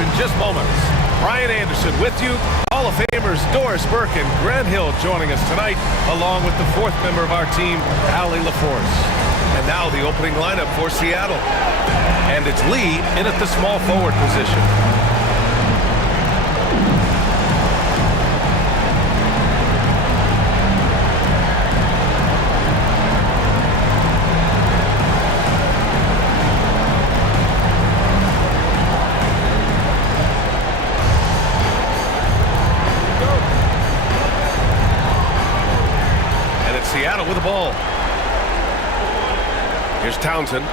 in just moments. Brian Anderson with you. Hall of Famers Doris Burke and Grant Hill joining us tonight, along with the fourth member of our team, Allie LaForce. And now the opening lineup for Seattle. And it's Lee in at the small forward position. Seattle with the ball. Here's Townsend.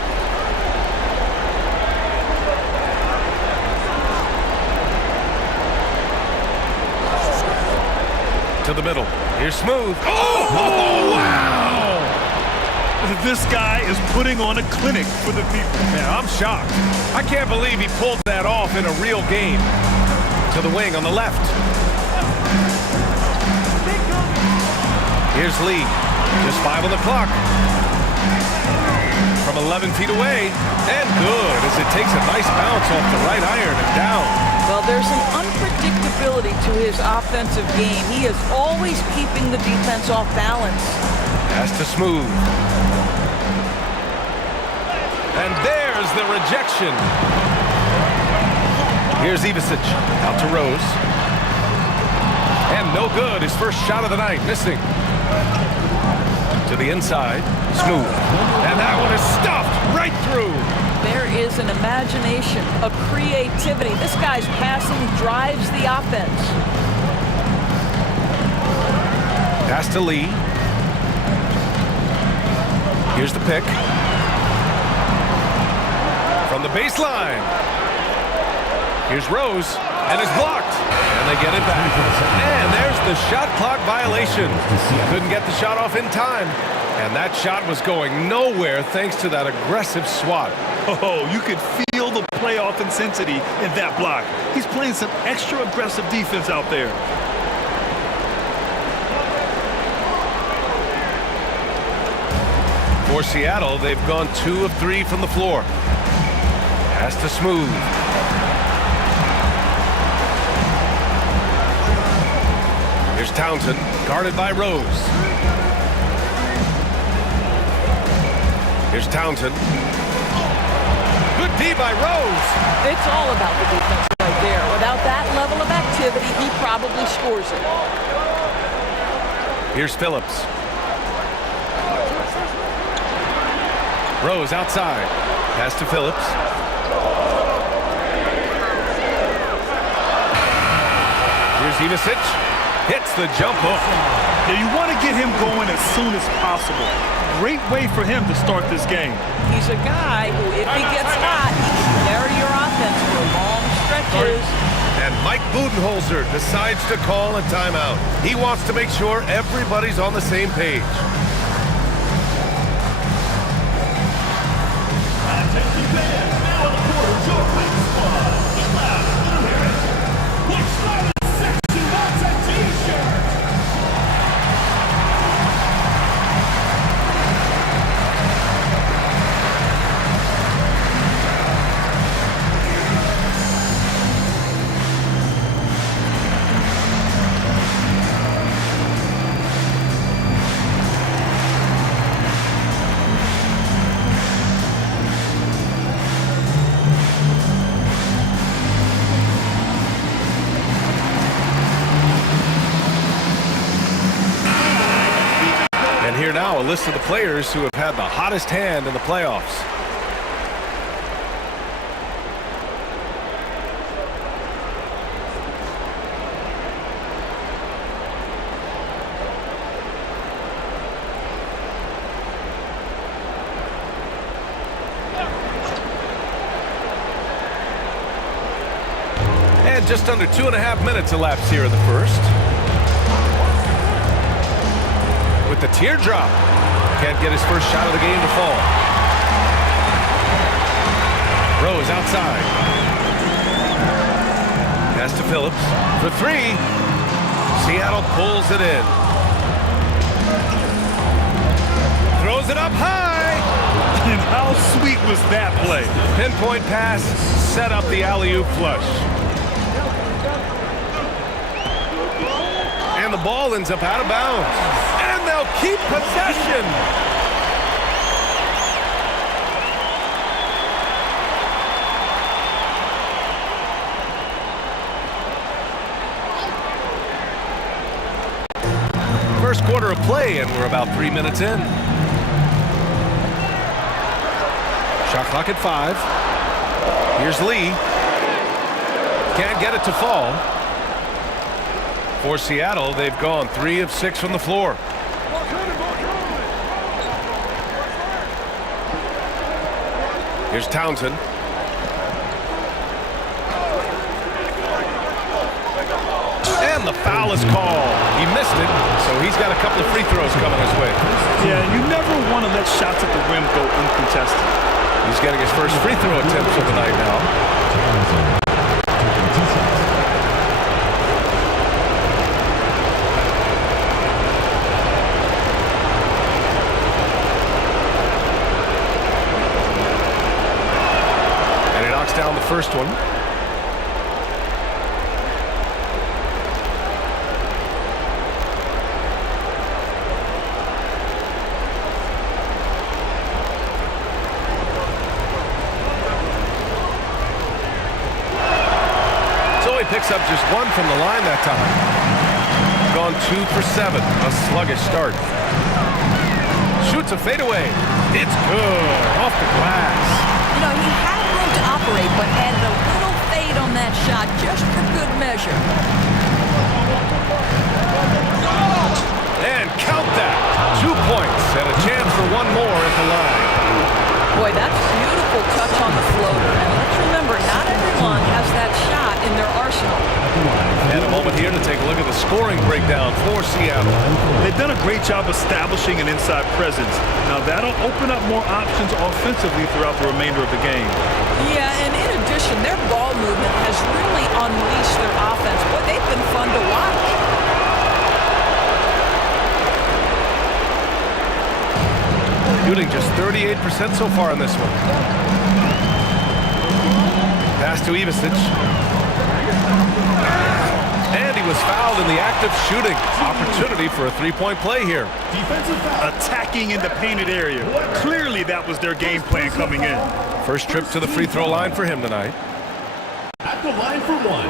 To the middle. Here's Smooth. Oh, wow! This guy is putting on a clinic for the people. Yeah, I'm shocked. I can't believe he pulled that off in a real game. To the wing on the left. Here's Lee. Just 5 on the clock. From 11 feet away. And good as it takes a nice bounce off the right iron and down. Well, there's an unpredictability to his offensive game. He is always keeping the defense off balance. Pass to Smooth. And there's the rejection. Here's Ivicic. Out to Rose. And no good. His first shot of the night. Missing. To the inside. Smooth. And that one is stuffed right through. There is an imagination, a creativity. This guy's passing drives the offense. Pass to Lee. Here's the pick. From the baseline. Here's Rose. And it's blocked. And they get it back. And there's the shot clock violation. Couldn't get the shot off in time. And that shot was going nowhere thanks to that aggressive swat. Oh, you could feel the playoff intensity in that block. He's playing some extra aggressive defense out there. For Seattle, they've gone 2 of 3 from the floor. Pass to Smooth. Here's Townsend, guarded by Rose. Here's Townsend. Good D by Rose. It's all about the defense right there. Without that level of activity, he probably scores it. Here's Phillips. Rose outside. Pass to Phillips. Here's Ivicic. Hits the jump hook. Now you want to get him going as soon as possible. Great way for him to start this game. He's a guy who, if he gets hot, he can carry your offense for long stretches. And Mike Budenholzer decides to call a timeout. He wants to make sure everybody's on the same page. Here now, a list of the players who have had the hottest hand in the playoffs. And just under 2.5 minutes elapsed here in the first. With the teardrop. Can't get his first shot of the game to fall. Rose outside. Pass to Phillips. For 3. Seattle pulls it in. Throws it up high. And how sweet was that play? Pinpoint pass. set up the alley-oop flush. And the ball ends up out of bounds. And they'll keep possession. First quarter of play, and we're about 3 minutes in. Shot clock at 5. Here's Lee. Can't get it to fall. For Seattle, they've gone 3 of 6 from the floor. Here's Townsend. And the foul is called. He missed it, so he's got a couple of free throws coming his way. Yeah, you never want to let shots at the rim go uncontested. He's getting his first free throw attempts of the night now. And he knocks down the first one. Picks up just 1 from the line that time. Gone 2 for 7. A sluggish start. Shoots a fadeaway. It's good. Off the glass. You know, he had room to operate, but added a little fade on that shot just for good measure. And count that. 2 points and a chance for 1 more at the line. Boy, that's a beautiful touch on the floater. And let's remember, not everyone has that shot in their arsenal. And a moment here to take a look at the scoring breakdown for Seattle. They've done a great job establishing an inside presence. Now that'll open up more options offensively throughout the remainder of the game. Yeah, and in addition, their ball movement has really unleashed their offense. Boy, they've been fun to watch. Shooting just 38% so far in this one. Pass to Ivisic. And he was fouled in the act of shooting. Opportunity for a three-point play here. Attacking in the painted area. Clearly that was their game plan coming in. First trip to the free throw line for him tonight. At the line for 1,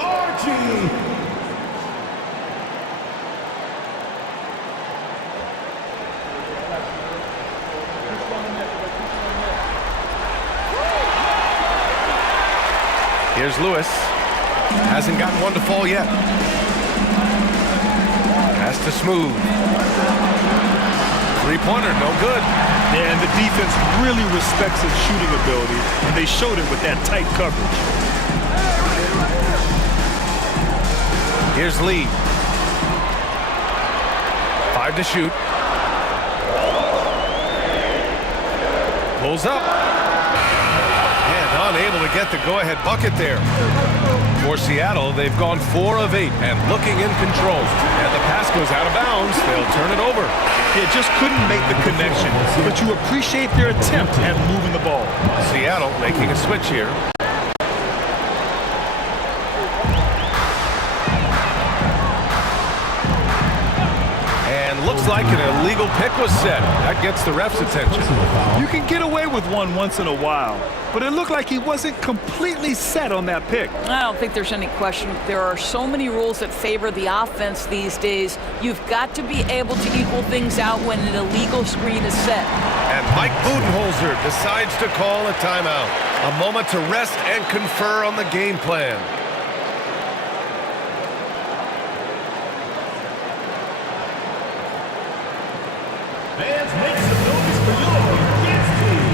Archie. Here's Lewis. Hasn't gotten one to fall yet. Has to Smooth. Three-pointer, no good. Yeah, and the defense really respects his shooting ability, and they showed it with that tight coverage. Here's Lee. 5 to shoot. Pulls up. And unable to get the go-ahead bucket there. For Seattle, they've gone 4 of 8 and looking in control. And the pass goes out of bounds. They'll turn it over. Yeah, just couldn't make the connection, but you appreciate their attempt at moving the ball. Seattle making a switch here. And looks like an illegal pick was set. That gets the ref's attention. You can get away with one once in a while, but it looked like he wasn't completely set on that pick. I don't think there's any question. There are so many rules that favor the offense these days. You've got to be able to equal things out when an illegal screen is set. And Mike Budenholzer decides to call a timeout. A moment to rest and confer on the game plan. Fans, make some noise for your dance team.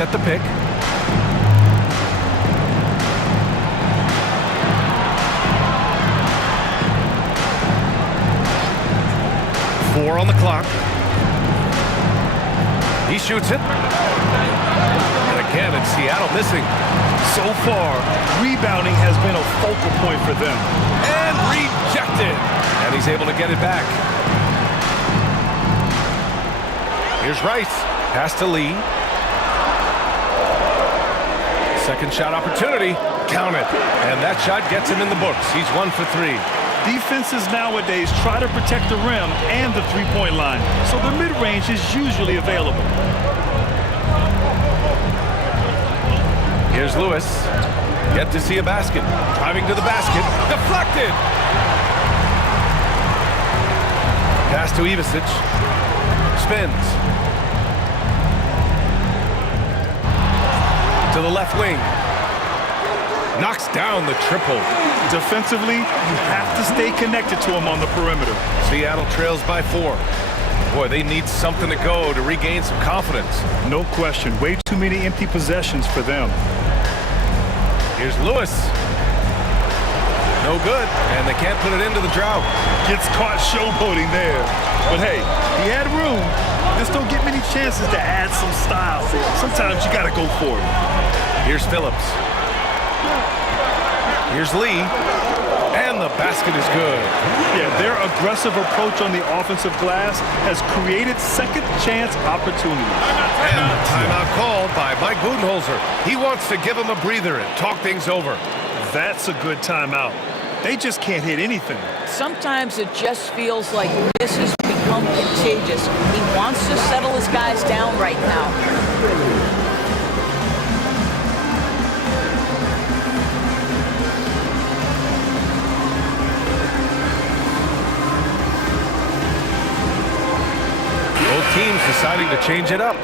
set the pick. Four on the clock. He shoots it. And again, it's Seattle missing. So far, rebounding has been a focal point for them. And rejected. And he's able to get it back. Here's Rice. Pass to Lee. Second shot opportunity. Count it. And that shot gets him in the books. He's 1 for 3. Defenses nowadays try to protect the rim and the three-point line, so the mid-range is usually available. Here's Lewis. Yet to see a basket. Driving to the basket. Deflected. Pass to Ivicic. Spins. To the left wing. Knocks down the triple. Defensively, you have to stay connected to him on the perimeter. Seattle trails by 4. Boy, they need something to go to regain some confidence. No question. Way too many empty possessions for them. Here's Lewis. No good, and they can't put it into the drought. Gets caught showboating there. But hey, he had room. Just don't get many chances to add some style. Sometimes you got to go for it. Here's Phillips. Here's Lee. And the basket is good. Yeah, their aggressive approach on the offensive glass has created second chance opportunities. And the timeout called by Mike Budenholzer. He wants to give him a breather and talk things over. That's a good timeout. They just can't hit anything. Sometimes it just feels like this has become contagious. He wants to settle his guys down right now. Both teams deciding to change it up.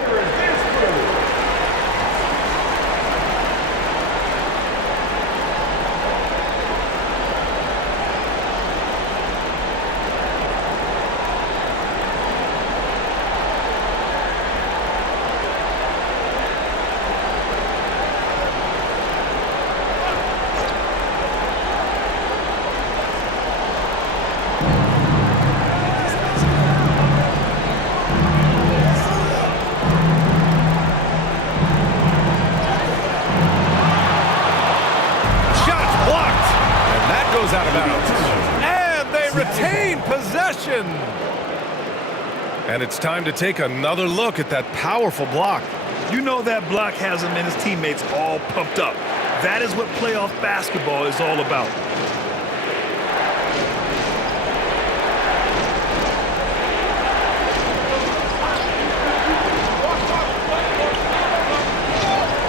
Out of bounds. And they retain possession. And it's time to take another look at that powerful block. You know that block has him and his teammates all pumped up. That is what playoff basketball is all about.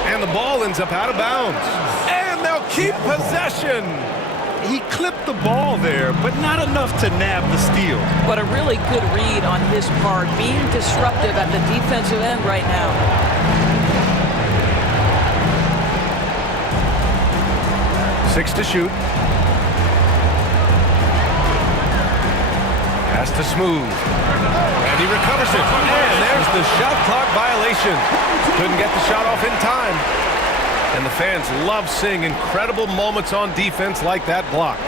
And the ball ends up out of bounds. And they'll keep possession. He clipped the ball there, but not enough to nab the steal. But a really good read on his part, being disruptive at the defensive end right now. Six to shoot. Pass to Smooth. And he recovers it. And there's the shot clock violation. Couldn't get the shot off in time. And the fans love seeing incredible moments on defense like that block.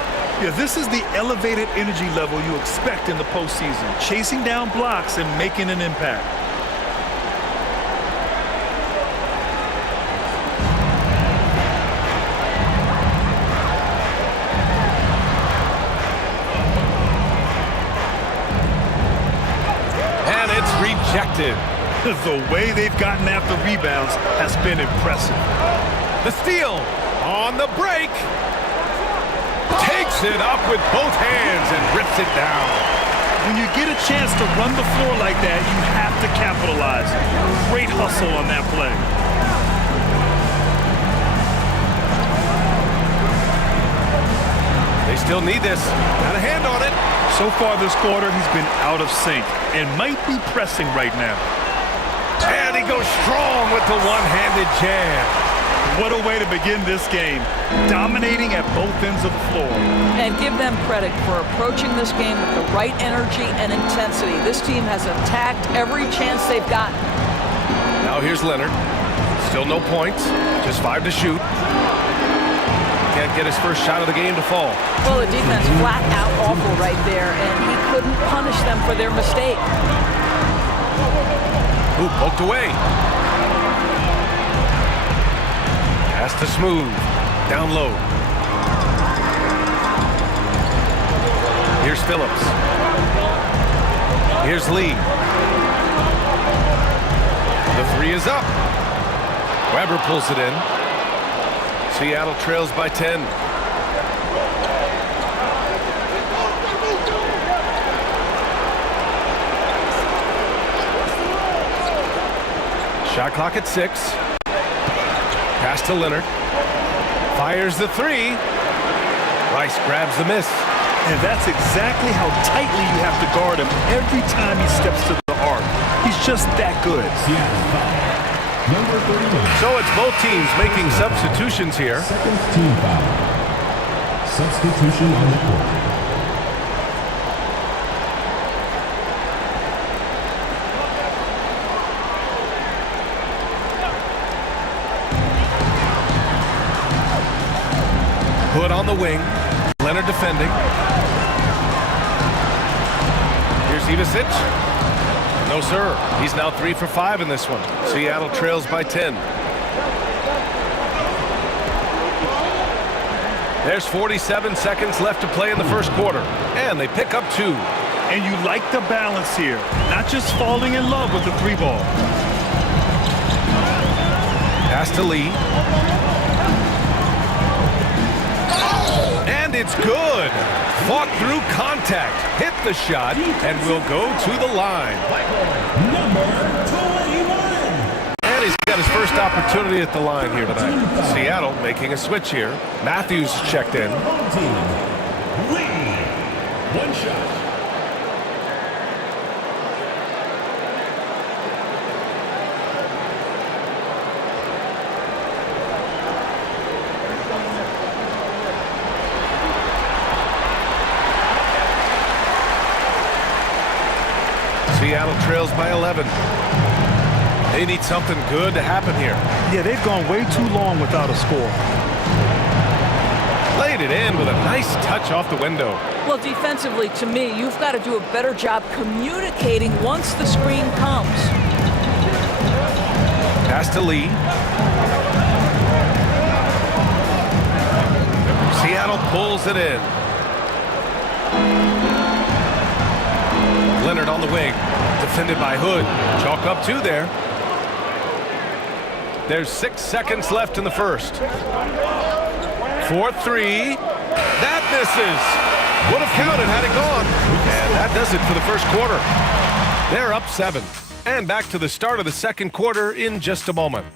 Yeah, this is the elevated energy level you expect in the postseason. Chasing down blocks and making an impact. And it's rejected. The way they've gotten after rebounds has been impressive. The steal on the break. Takes it up with both hands and rips it down. When you get a chance to run the floor like that, you have to capitalize. Great hustle on that play. They still need this. Got a hand on it. So far this quarter, he's been out of sync and might be pressing right now. And he goes strong with the one-handed jam. What a way to begin this game. Dominating at both ends of the floor. And give them credit for approaching this game with the right energy and intensity. This team has attacked every chance they've gotten. Now here's Leonard. Still no points, just 5 to shoot. Can't get his first shot of the game to fall. Well, the defense flat out awful right there, and he couldn't punish them for their mistake. Ooh, poked away. Pass to Smooth. Down low. Here's Phillips. Here's Lee. The three is up. Weber pulls it in. Seattle trails by 10. Shot clock at 6. Pass to Leonard. Fires the three. Rice grabs the miss. And that's exactly how tightly you have to guard him every time he steps to the arc. He's just that good. Number 31. So it's both teams making substitutions here. Second team foul. Substitution on the court. Hood on the wing. Leonard defending. Here's Ivicic. No, sir. He's now 3 for 5 in this one. Seattle trails by 10. There's 47 seconds left to play in the first quarter. And they pick up 2. And you like the balance here. Not just falling in love with the three ball. Pass to Lee. And it's good. Fought through contact. Hit the shot and will go to the line. Number 21. And he's got his first opportunity at the line here tonight. Seattle making a switch here. Matthews checked in. Home team. Lee. One shot. Seattle trails by 11. They need something good to happen here. Yeah, they've gone way too long without a score. Laid it in with a nice touch off the window. Well, defensively, to me, you've got to do a better job communicating once the screen comes. Pass to Lee. Seattle pulls it in. Leonard on the wing. Defended by Hood. Chalk up 2 there. There's 6 seconds left in the first. 4-3. That misses. Would have counted had it gone. And that does it for the first quarter. They're up 7. And back to the start of the second quarter in just a moment.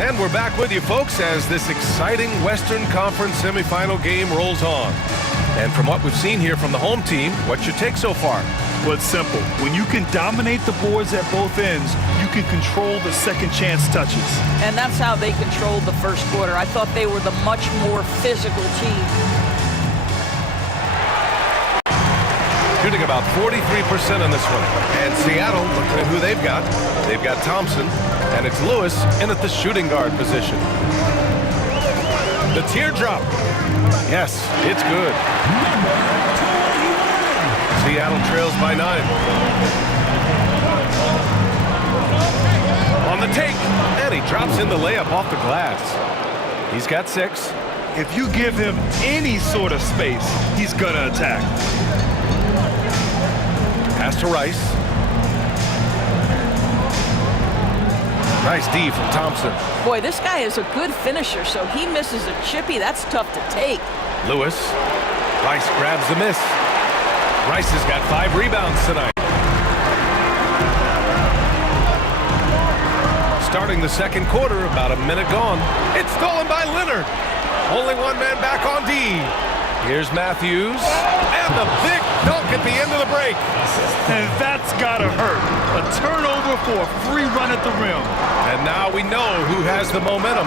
And we're back with you, folks, as this exciting Western Conference semifinal game rolls on. And from what we've seen here from the home team, what's your take so far? Well, it's simple. When you can dominate the boards at both ends, you can control the second chance touches. And that's how they controlled the first quarter. I thought they were the much more physical team. Shooting about 43% in this one. And Seattle, looking at who they've got. They've got Thompson, and it's Lewis in at the shooting guard position. The teardrop. Yes, it's good. Seattle trails by 9. On the take, and he drops in the layup off the glass. He's got 6. If you give him any sort of space, he's gonna attack. Pass to Rice. Nice D from Thompson. Boy, this guy is a good finisher, so he misses a chippy. That's tough to take. Lewis. Rice grabs the miss. Rice has got 5 rebounds tonight. Starting the second quarter, about a minute gone. It's stolen by Leonard. Only one man back on D. Here's Matthews, and the big dunk at the end of the break. And that's gotta hurt. A turnover for a free run at the rim. And now we know who has the momentum.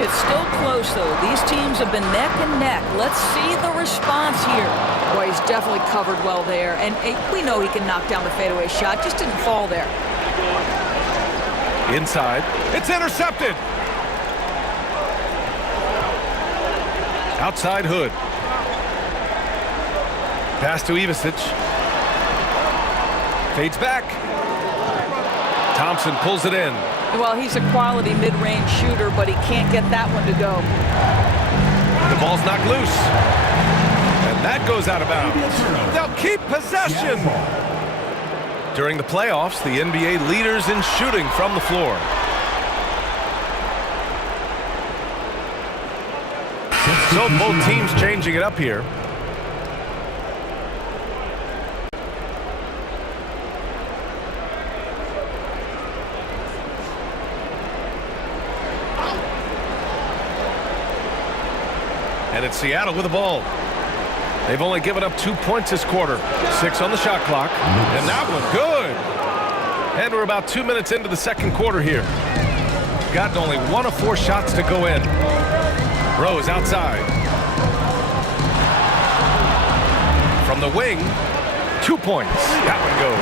It's still close, though. These teams have been neck and neck. Let's see the response here. Boy, he's definitely covered well there. And we know he can knock down the fadeaway shot. Just didn't fall there. Inside. It's intercepted. Outside Hood. Pass to Ivicic. Fades back. Thompson pulls it in. Well, he's a quality mid-range shooter, but he can't get that one to go. The ball's knocked loose. And that goes out of bounds. They'll keep possession. During the playoffs, the NBA leaders in shooting from the floor. So both teams changing it up here. And it's Seattle with the ball. They've only given up 2 points this quarter. 6 on the shot clock. And that one good. And we're about 2 minutes into the second quarter here. Gotten only 1 of 4 shots to go in. Rose outside. From the wing, 2 points. That one goes.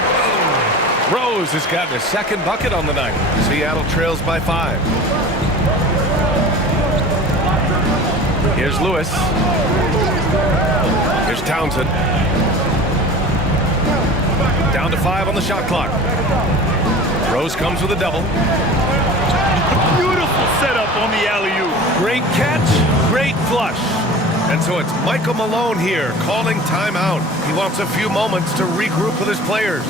Rose has gotten his second bucket on the night. Seattle trails by 5. Here's Lewis. Here's Townsend. Down to 5 on the shot clock. Rose comes with a double. Beautiful setup on the alley-oop. Great catch, great flush. And so it's Michael Malone here calling timeout. He wants a few moments to regroup with his players.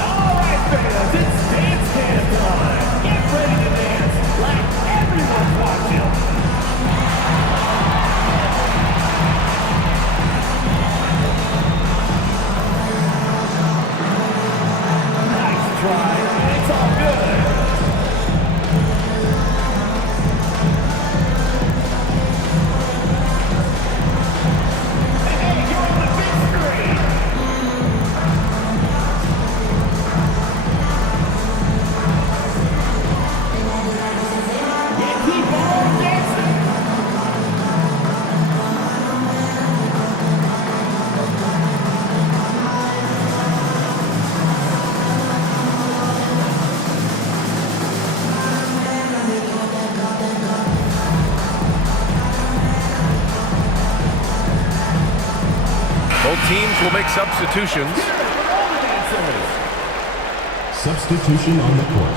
All right, fans, it's dance time. Get ready to dance like everyone's watching. Nice try. It's all good. Hey, you're on the big screen. Yeah, keep on dancing. Both teams will make substitutions. Substitution on the court.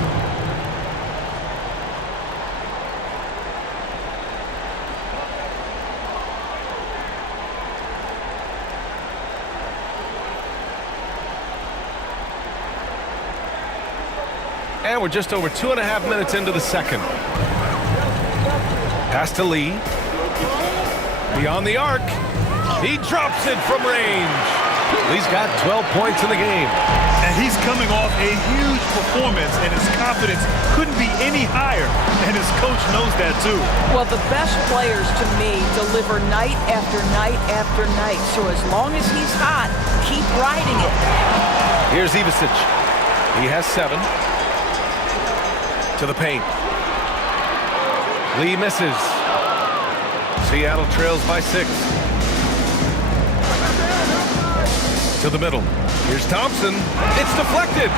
And we're just over 2.5 minutes into the second. Pass to Lee. Beyond the arc. He drops it from range. Lee's got 12 points in the game. And he's coming off a huge performance, and his confidence couldn't be any higher. And his coach knows that, too. Well, the best players, to me, deliver night after night after night. So as long as he's hot, keep riding it. Here's Ivicic. He has 7. To the paint. Lee misses. Seattle trails by 6. To the middle. Here's Thompson. It's deflected.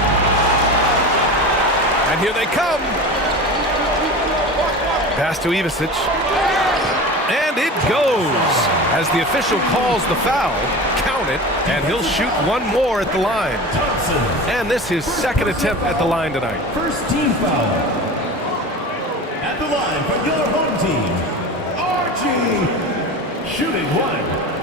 And here they come. Pass to Ivicic. And it goes. As the official calls the foul, count it, and he'll shoot one more at the line. And this is his second attempt at the line tonight. First team foul. At the line for your home team, Archie. Shooting 1.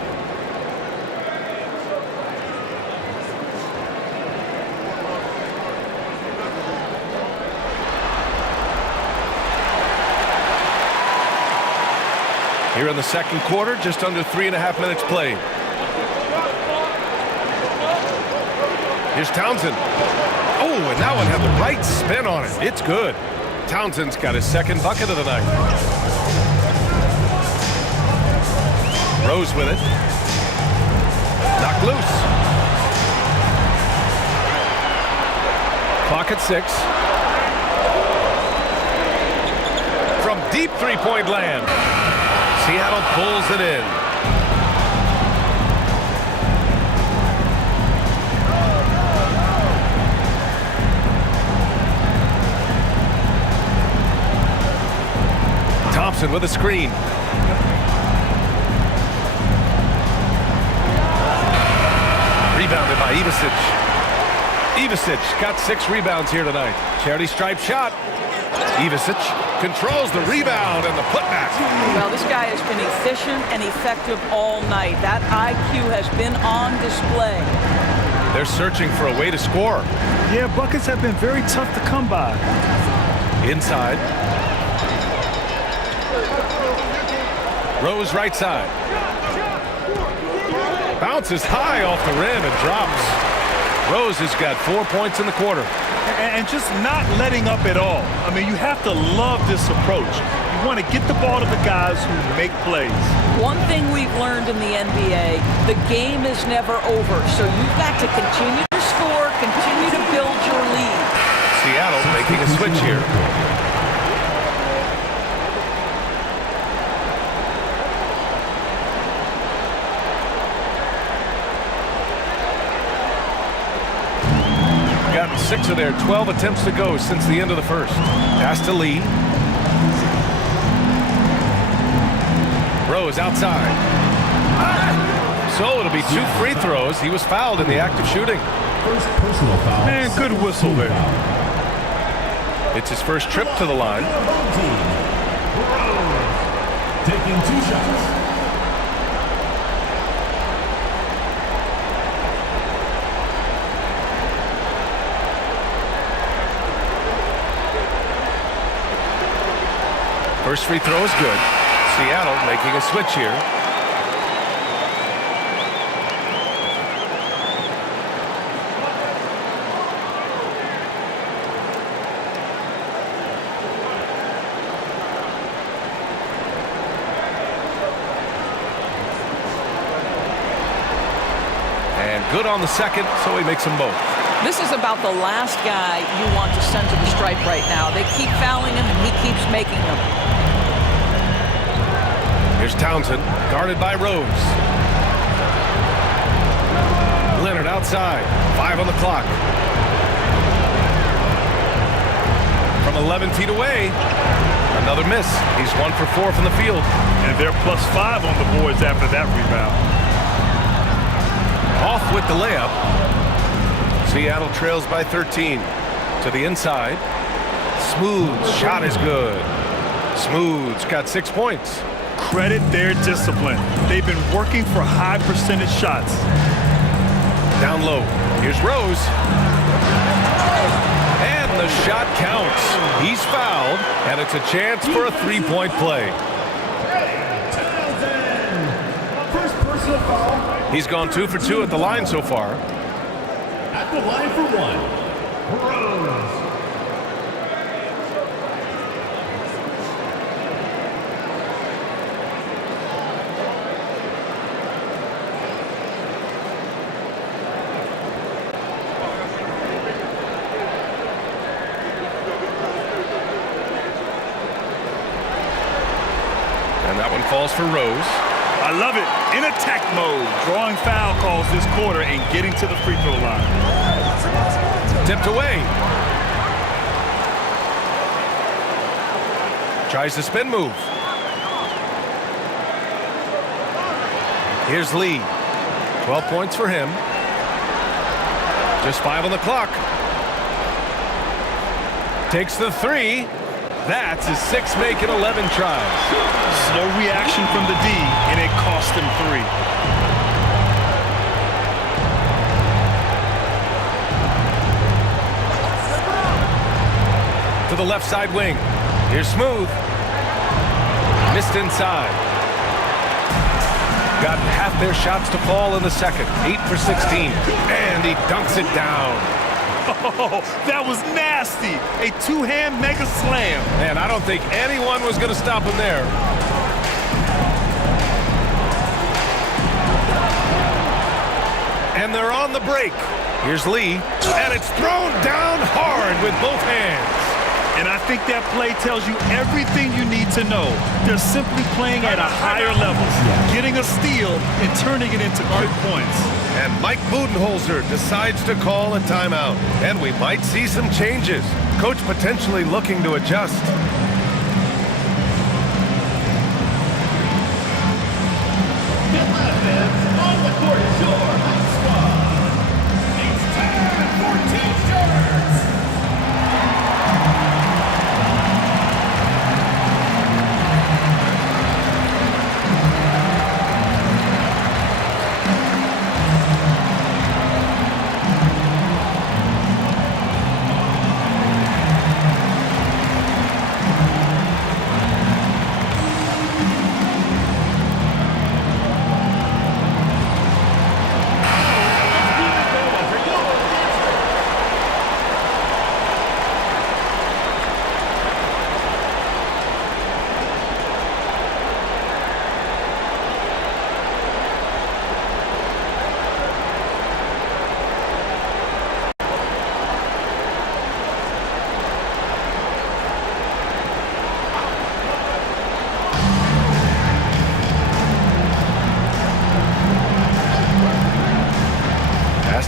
Here in the second quarter, just under 3.5 minutes played. Here's Townsend. Oh, and that one had the right spin on it. It's good. Townsend's got his second bucket of the night. Rose with it. Knocked loose. Clock at 6. From deep three-point land. Seattle pulls it in. Thompson with a screen. Rebounded by Ivasic. Ivasic got 6 rebounds here tonight. Charity stripe shot. Ivasic controls the rebound and the putback. Well, this guy has been efficient and effective all night. That IQ has been on display. They're searching for a way to score. Yeah, buckets have been very tough to come by. Inside. Rose right side. Bounces high off the rim and drops. Rose has got 4 points in the quarter. And just not letting up at all. I mean, you have to love this approach. You want to get the ball to the guys who make plays. One thing we've learned in the NBA, the game is never over. So you've got to continue to score, continue to build your lead. Seattle making a switch here. Gotten 6 of their 12 attempts to go since the end of the first. Pass to Lee. Rose outside. So it'll be 2 free throws. He was fouled in the act of shooting. First personal foul. Man, good whistle there. It's his first trip to the line. Taking 2 shots. First free throw is good. Seattle making a switch here. And good on the second, so he makes them both. This is about the last guy you want to send to the stripe right now. They keep fouling him, and he keeps making them. Here's Townsend, guarded by Rose. Leonard outside, 5 on the clock. From 11 feet away, another miss. He's 1 for 4 from the field. And they're +5 on the boards after that rebound. Off with the layup. Seattle trails by 13. To the inside. Smooth shot is good. Smooth's got 6 points. Credit their discipline. They've been working for high percentage shots. Down low. Here's Rose. And the shot counts. He's fouled, and it's a chance for a 3-point play. First personal foul. He's gone 2 for 2 at the line so far. At the line for 1. Rose. And that one falls for Rose. I love it. In attack mode. Drawing foul calls this quarter and getting to the free throw line. Tipped away. Tries the spin move. Here's Lee. 12 points for him. Just 5 on the clock. Takes the 3. That's his 6th make in 11 tries. Slow reaction from the D, and it cost him 3. To the left side wing. Here's Smooth. Missed inside. Got half their shots to fall in the second. 8 for 16. And he dunks it down. Oh, that was nasty. A two-hand mega slam. Man, I don't think anyone was going to stop him there. And they're on the break. Here's Lee, and it's thrown down hard with both hands. And I think that play tells you everything you need to know. They're simply playing at a higher level, getting a steal and turning it into quick points. And Mike Budenholzer decides to call a timeout. And we might see some changes. Coach potentially looking to adjust. Atlanta fans, on the court is your high squad. It's time for T-shirts.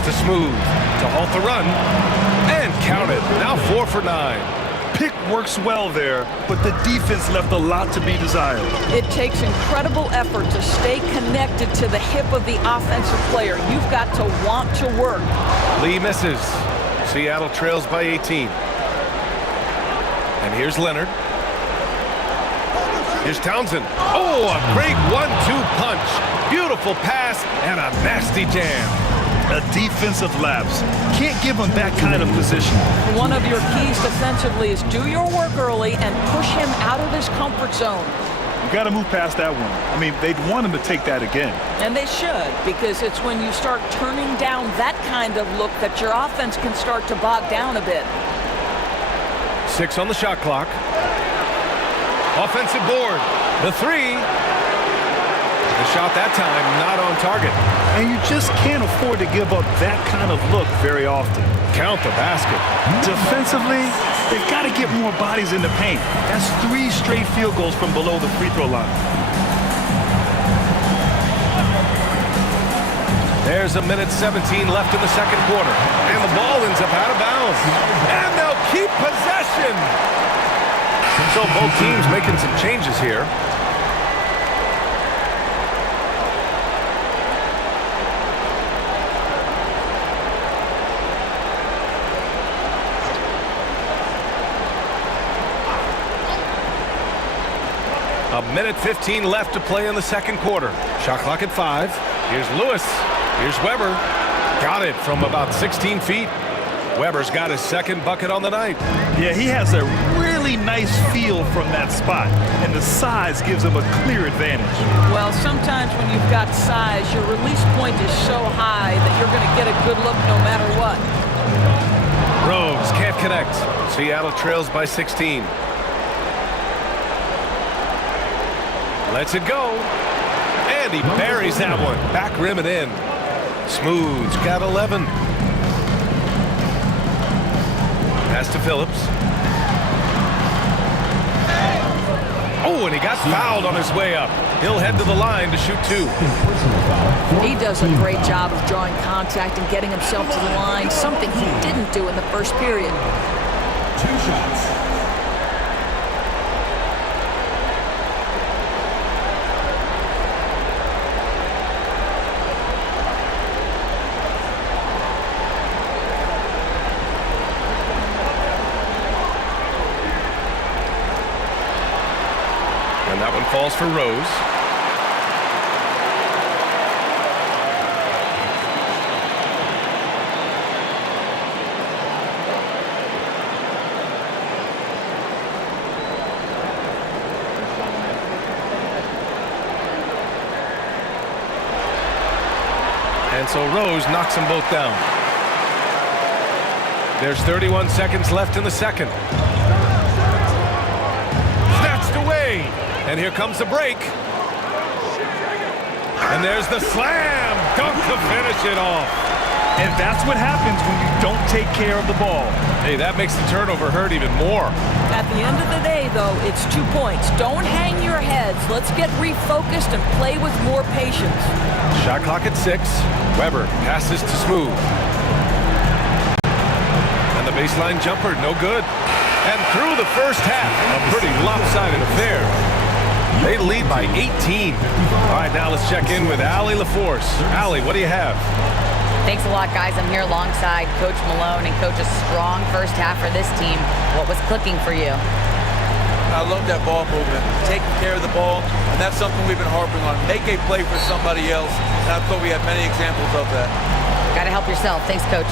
To smooth, to halt the run, and count it. Now 4 for 9. Pick works well there, but the defense left a lot to be desired. It takes incredible effort to stay connected to the hip of the offensive player. You've got to want to work. Lee misses. Seattle trails by 18. And here's Leonard. Here's Townsend. Oh, a great 1-2 punch. Beautiful pass and a nasty jam. A defensive lapse. Can't give him that kind of position. One of your keys defensively is do your work early and push him out of his comfort zone. You got to move past that one. I mean, they'd want him to take that again. And they should, because it's when you start turning down that kind of look that your offense can start to bog down a bit. 6 on the shot clock. Offensive board. The 3. The shot that time not on target. And you just can't afford to give up that kind of look very often. Count the basket. Defensively, they've got to get more bodies in the paint. That's 3 straight field goals from below the free throw line. There's 1:17 left in the second quarter. And the ball ends up out of bounds. And they'll keep possession. So both teams making some changes here. A 1:15 left to play in the second quarter. Shot clock at 5. Here's Lewis. Here's Weber. Got it from about 16 feet. Weber's got his second bucket on the night. Yeah, he has a really nice feel from that spot, and the size gives him a clear advantage. Well, sometimes when you've got size, your release point is so high that you're going to get a good look no matter what. Rose can't connect. Seattle trails by 16. Lets it go. And he buries that one. Back rim and in. Smooth's got 11. Pass to Phillips. Oh, and he got fouled on his way up. He'll head to the line to shoot 2. He does a great job of drawing contact and getting himself to the line, something he didn't do in the first period. 2 shots. And that one falls for Rose. And so Rose knocks them both down. There's 31 seconds left in the second. Snatched away. And here comes the break. And there's the slam dunk to finish it off. And that's what happens when you don't take care of the ball. Hey, that makes the turnover hurt even more. At the end of the day, though, it's 2 points. Don't hang your heads. Let's get refocused and play with more patience. Shot clock at 6. Weber passes to Smooth. And the baseline jumper, no good. And through the first half, a pretty lopsided affair. They lead by 18. All right, now let's check in with Allie LaForce. Allie, what do you have? Thanks a lot, guys. I'm here alongside Coach Malone and Coach a strong first half for this team. What was clicking for you? I love that ball movement, taking care of the ball, and that's something we've been harping on. Make a play for somebody else, and I thought we had many examples of that. Got to help yourself. Thanks, Coach.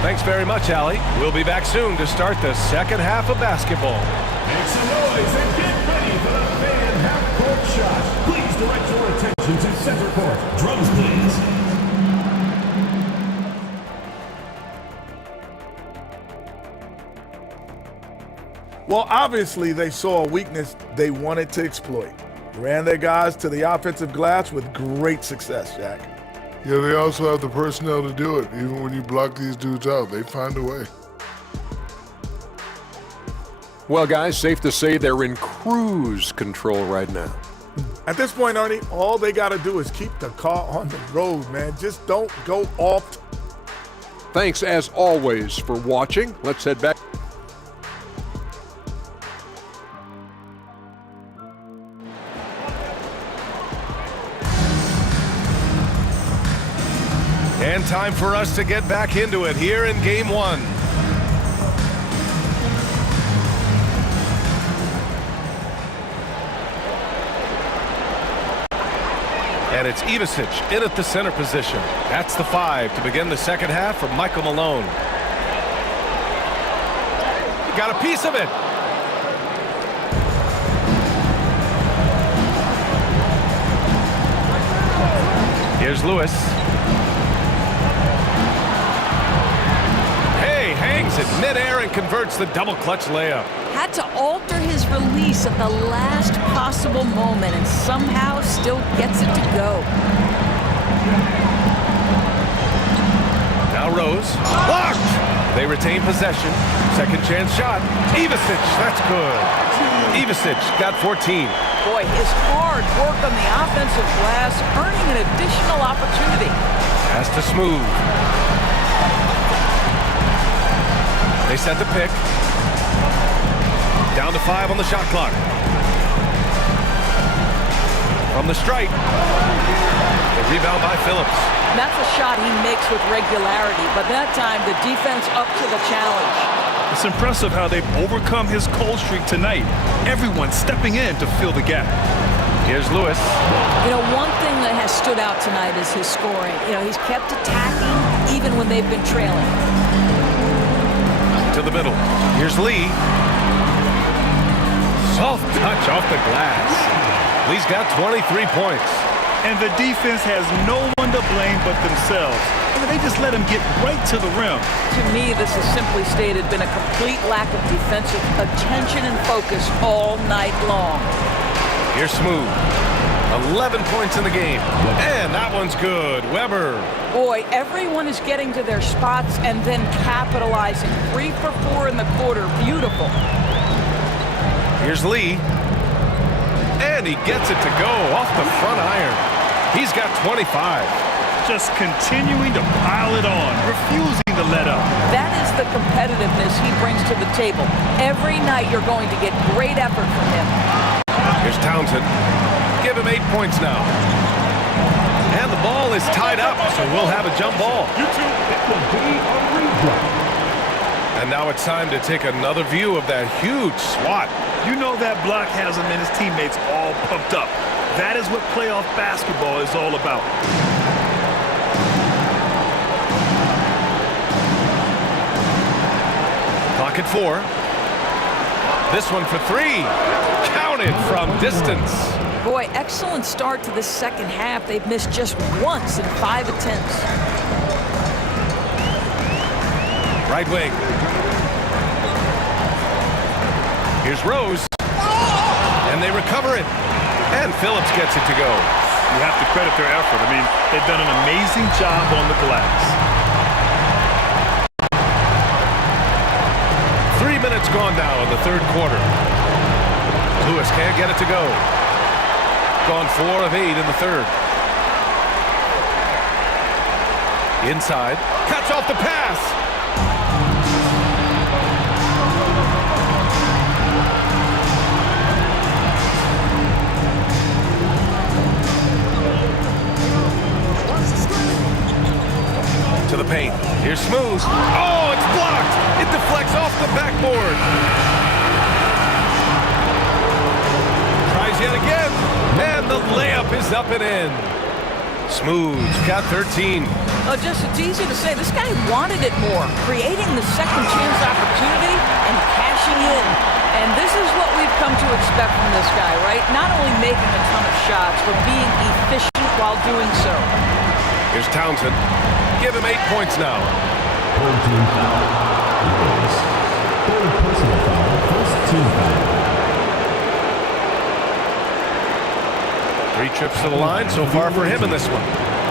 Thanks very much, Allie. We'll be back soon to start the second half of basketball. Make some noise and get ready for the fan half-court shot. Please direct your attention to center court. Drums, please. Well, obviously, they saw a weakness they wanted to exploit. Ran their guys to the offensive glass with great success, Jack. Yeah, they also have the personnel to do it. Even when you block these dudes out, they find a way. Well, guys, safe to say they're in cruise control right now. At this point, Ernie, all they got to do is keep the car on the road, man. Just don't go off. Thanks, as always, for watching. Let's head back. And time for us to get back into it here in Game 1. And it's Ivicic in at the center position. That's the 5 to begin the second half for Michael Malone. He got a piece of it. Here's Lewis. Hangs it midair and converts the double clutch layup. Had to alter his release at the last possible moment and somehow still gets it to go. Now Rose. Blocked! They retain possession. Second chance shot. Ivicic, that's good. Ivicic got 14. Boy, his hard work on the offensive glass earning an additional opportunity. Pass to Smooth. They set the pick. Down to 5 on the shot clock. From the stripe. The rebound by Phillips. That's a shot he makes with regularity, but that time the defense up to the challenge. It's impressive how they've overcome his cold streak tonight. Everyone stepping in to fill the gap. Here's Lewis. You know, one thing that has stood out tonight is his scoring. You know, he's kept attacking even when they've been trailing. To the middle. Here's Lee. Soft touch off the glass. Lee's got 23 points. And the defense has no one to blame but themselves. They just let him get right to the rim. To me, this has simply stated been a complete lack of defensive attention and focus all night long. Here's Smooth. 11 points in the game. And that one's good. Weber. Boy, everyone is getting to their spots and then capitalizing. 3 for 4 in the quarter. Beautiful. Here's Lee. And he gets it to go off the front iron. He's got 25. Just continuing to pile it on, refusing to let up. That is the competitiveness he brings to the table. Every night you're going to get great effort from him. Here's Townsend. Give him 8 points now. And the ball is tied up, so we'll have a jump ball. And now it's time to take another view of that huge swat. You know that block has him and his teammates all pumped up. That is what playoff basketball is all about. Clock at 4. This one for 3. Counted from distance. Boy, excellent start to the second half. They've missed just once in 5 attempts. Right wing. Here's Rose. And they recover it. And Phillips gets it to go. You have to credit their effort. I mean, they've done an amazing job on the glass. 3 minutes gone now in the third quarter. Lewis can't get it to go. Gone 4 of 8 in the third. Inside. Cuts off the pass. To the paint. Here's Smooth. Oh, it's blocked. It deflects off the backboard. Tries yet again. And the layup is up and in. Smooth's got 13. Just it's easy to say. This guy wanted it more. Creating the second chance opportunity and cashing in. And this is what we've come to expect from this guy, right? Not only making a ton of shots, but being efficient while doing so. Here's Townsend. Give him 8 points now. Third team foul. Rose. Third personal foul. First team foul. 3 trips to the line so far for him in this one.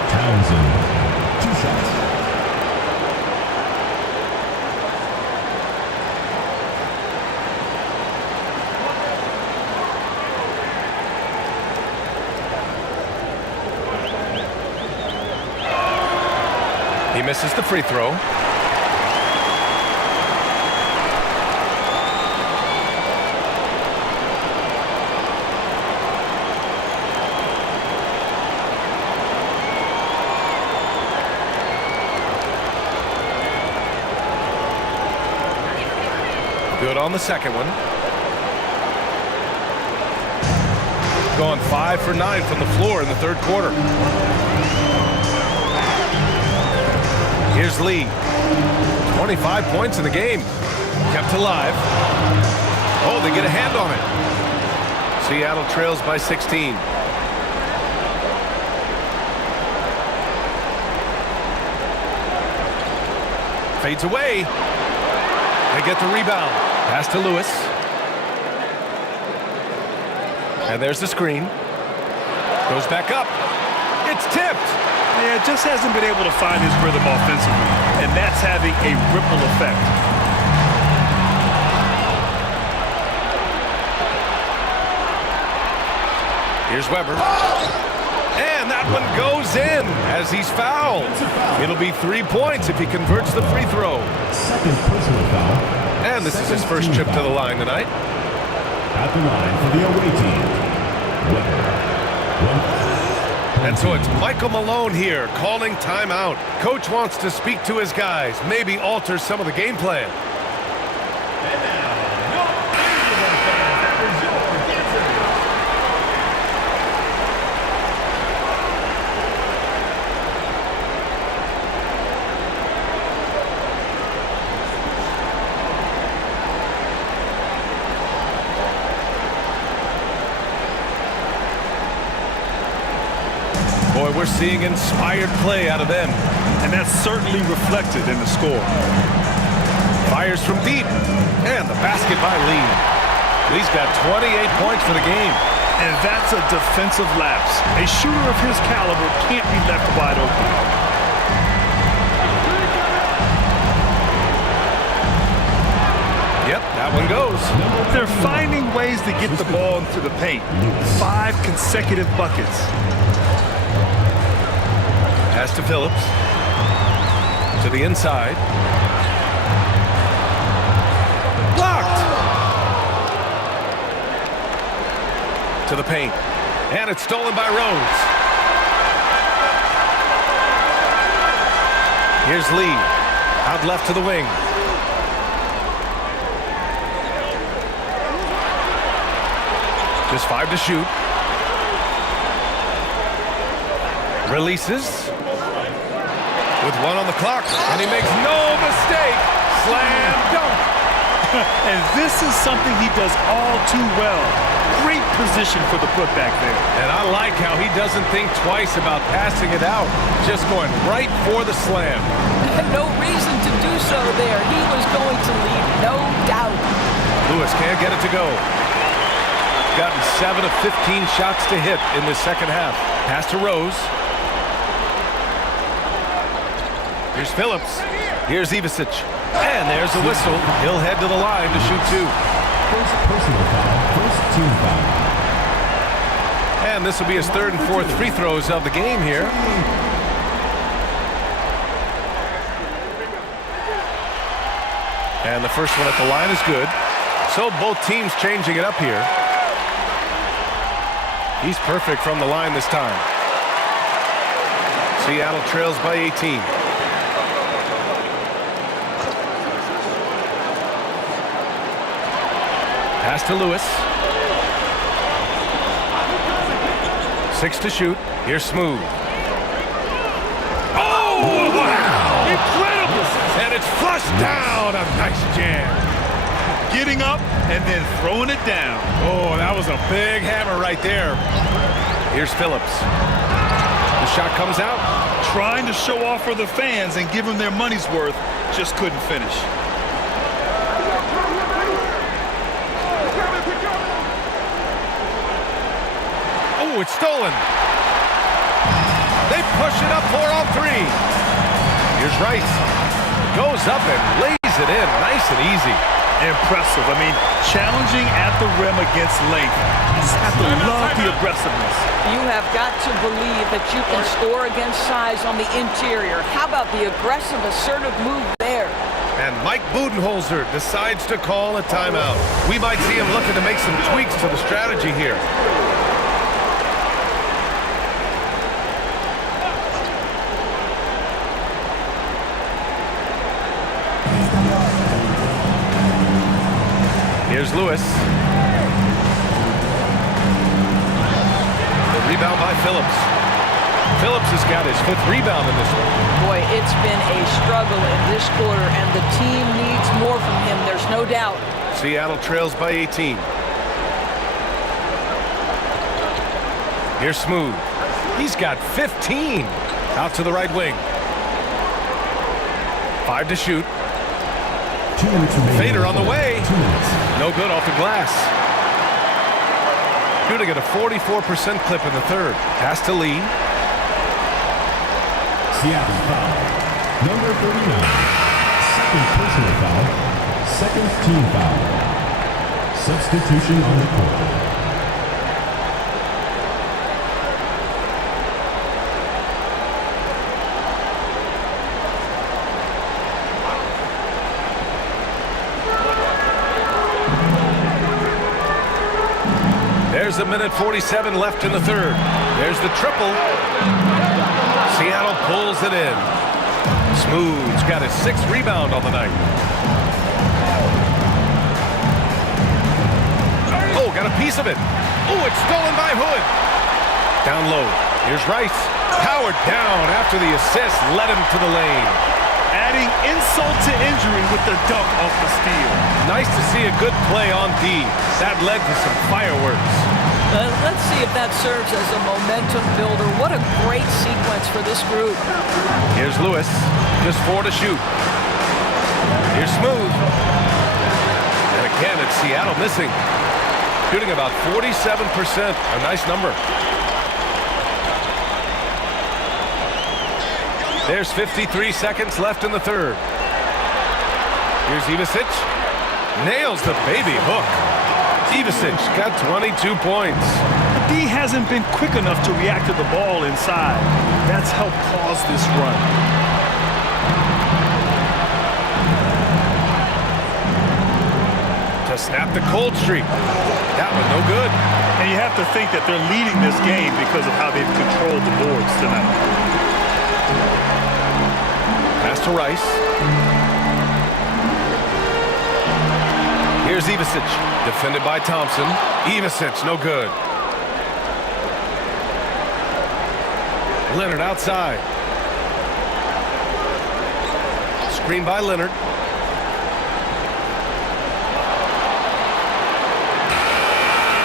Townsend. 2 shots. He misses the free throw. Good on the second one. Going 5 for 9 from the floor in the third quarter. Here's Lee. 25 points in the game. Kept alive. Oh, they get a hand on it. Seattle trails by 16. Fades away. They get the rebound. Pass to Lewis. And there's the screen. Goes back up. It's tipped. Yeah, just hasn't been able to find his rhythm offensively, and that's having a ripple effect. Here's Weber. And that one goes in as he's fouled. It'll be 3 points if he converts the free throw. Second personal foul. And this is his first trip to the line tonight. At the line for the away team. Weber. And so it's Michael Malone here calling timeout. Coach wants to speak to his guys, maybe alter some of the game plan. And now, your Elim fans, that was your answer. Boy, we're seeing inspired play out of them. And that's certainly reflected in the score. Fires from deep. And the basket by Lee. Lee's got 28 points for the game. And that's a defensive lapse. A shooter of his caliber can't be left wide open. Yep, that one goes. They're finding ways to get the ball into the paint. 5 consecutive buckets. Pass to Phillips. To the inside. Blocked! To the paint. And it's stolen by Rose. Here's Lee. Out left to the wing. Just 5 to shoot. Releases. With 1 on the clock, and he makes no mistake. Slam dunk. And this is something he does all too well. Great position for the putback there. And I like how he doesn't think twice about passing it out. Just going right for the slam. No reason to do so there. He get it to go. Gotten 7 of 15 shots to hit in the second half. Pass to Rose. Here's Phillips. Here's Ivicic. And there's a whistle. He'll head to the line to shoot 2. First personal foul. First team foul. And this will be his 3rd and 4th free throws of the game here. And the first one at the line is good. So both teams changing it up here. He's perfect from the line this time. Seattle trails by 18. Pass to Lewis. 6 to shoot. Here's Smooth. Oh, wow! Incredible! And it's flushed down. A nice jam. Getting up and then throwing it down. Oh, that was a big hammer right there. Here's Phillips. The shot comes out. Trying to show off for the fans and give them their money's worth. Just couldn't finish. Oh, it's stolen. They push it up 4 on 3. Here's Rice. Goes up and lays it in. Nice and easy. Impressive. I mean, challenging at the rim against length. You just have to love the aggressiveness. You have got to believe that you can score against size on the interior. How about the aggressive, assertive move there? And Mike Budenholzer decides to call a timeout. We might see him looking to make some tweaks to the strategy here. Here's Lewis. The rebound by Phillips. Phillips has got his 5th rebound in this one. Boy, it's been a struggle in this quarter, and the team needs more from him. There's no doubt. Seattle trails by 18. Here's Smooth. He's got 15. Out to the right wing. 5 to shoot. 2 minutes remaining. Fader on the way. 2 minutes. No good off the glass. Shooting at a 44% clip in the 3rd. Pass to Lee. Seattle foul. Number 39. 2nd personal foul. 2nd team foul. Substitution on the court. There's a minute 47 left in the 3rd. There's the triple. Seattle pulls it in. Smooth's got his 6th rebound on the night. Oh, got a piece of it. Oh, it's stolen by Hood. Down low. Here's Rice. Powered down after the assist led him to the lane. Adding insult to injury with the dunk off the steal. Nice to see a good play on D. That led to some fireworks. Let's see if that serves as a momentum builder. What a great sequence for this group. Here's Lewis. Just 4 to shoot. Here's Smooth. And again, it's Seattle missing. Shooting about 47%. A nice number. There's 53 seconds left in the 3rd. Here's Ivicic. Nails the baby hook. Ivicic got 22 points. D hasn't been quick enough to react to the ball inside. That's helped cause this run. To snap the cold streak. That one no good. And you have to think that they're leading this game because of how they've controlled the boards tonight. Pass to Rice. Here's Ivicic, defended by Thompson. Ivicic, no good. Leonard outside. Screen by Leonard.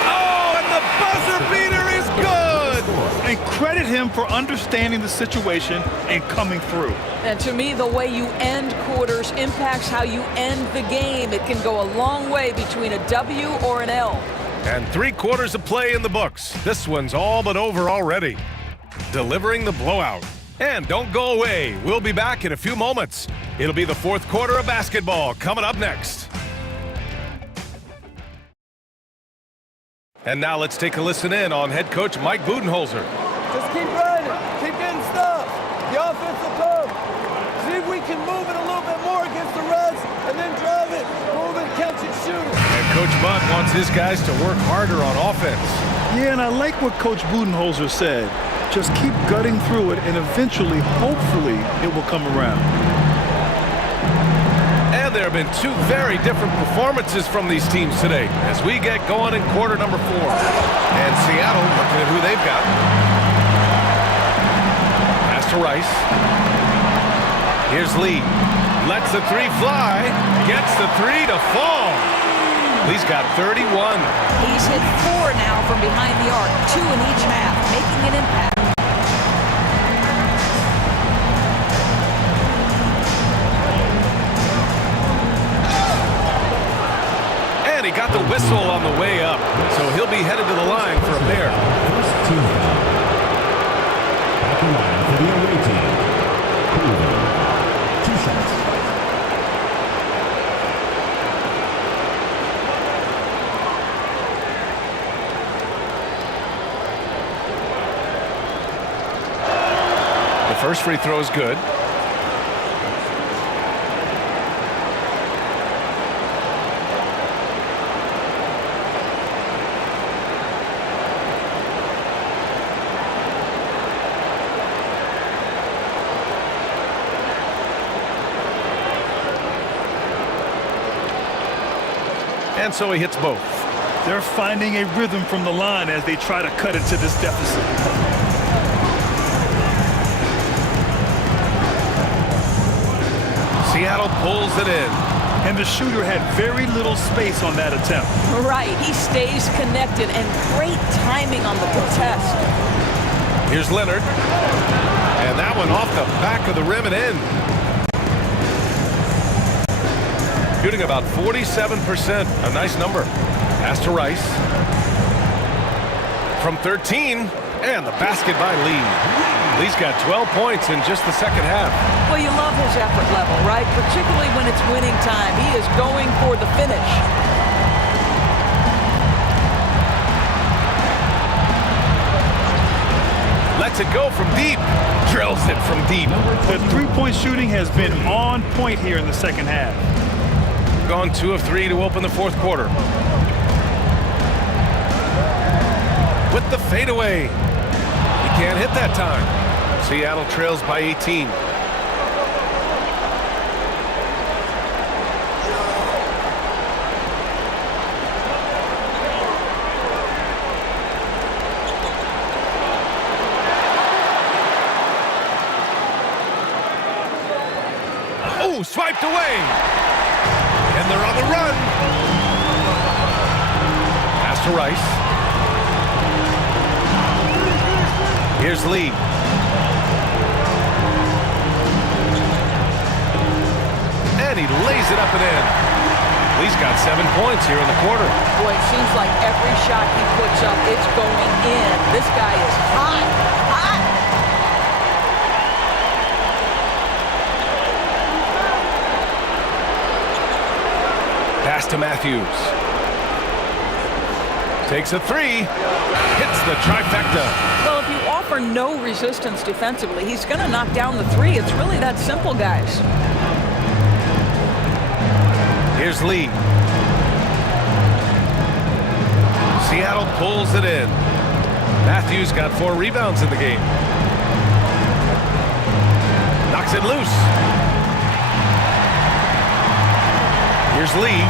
Oh, and the buzzer beater is good! And credit him for understanding the situation and coming through. And to me, the way you end quarters impacts how you end the game. It can go a long way between a W or an L. And 3 quarters of play in the books. This one's all but over already. Delivering the blowout. And don't go away. We'll be back in a few moments. It'll be the 4th quarter of basketball coming up next. And now let's take a listen in on head coach Mike Budenholzer. Just keep running. Keep getting stuff. The offense will come. See if we can move it a little bit more against the Reds and then drive it, move it, catch it, shoot it. And Coach Bud wants his guys to work harder on offense. Yeah, and I like what Coach Budenholzer said. Just keep gutting through it, and eventually, hopefully, it will come around. And there have been 2 very different performances from these teams today as we get going in quarter number 4. And Seattle looking at who they've got. Pass to Rice. Here's Lee. Lets the 3 fly. Gets the 3 to fall. Lee's got 31. He's hit 4 now from behind the arc, 2 in each half, making an impact. He got the whistle on the way up, so he'll be headed to the line for a pair. First team foul. Back in line for the away team. Cleveland. 2 shots. The first free throw is good. And so he hits both. They're finding a rhythm from the line as they try to cut into this deficit. Seattle pulls it in. And the shooter had very little space on that attempt. Right, he stays connected, and great timing on the contest. Here's Leonard. And that one off the back of the rim and in. Shooting about 47%, a nice number. Pass to Rice. From 13, and the basket by Lee. Lee's got 12 points in just the second half. Well, you love his effort level, right? Particularly when it's winning time. He is going for the finish. Lets it go from deep. Drills it from deep. The three-point shooting has been on point here in the second half. Gone 2 of 3 to open the 4th quarter. With the fadeaway. He can't hit that time. Seattle trails by 18. Oh, swiped away. And they're on the run. Pass to Rice. Here's Lee. And he lays it up and in. Lee's got 7 points here in the quarter. Boy, it seems like every shot he puts up, it's going in. This guy is hot, hot. Pass to Matthews. Takes a 3. Hits the trifecta. Well, if you offer no resistance defensively, he's going to knock down the 3. It's really that simple, guys. Here's Lee. Seattle pulls it in. Matthews got 4 rebounds in the game. Knocks it loose. Here's Lee.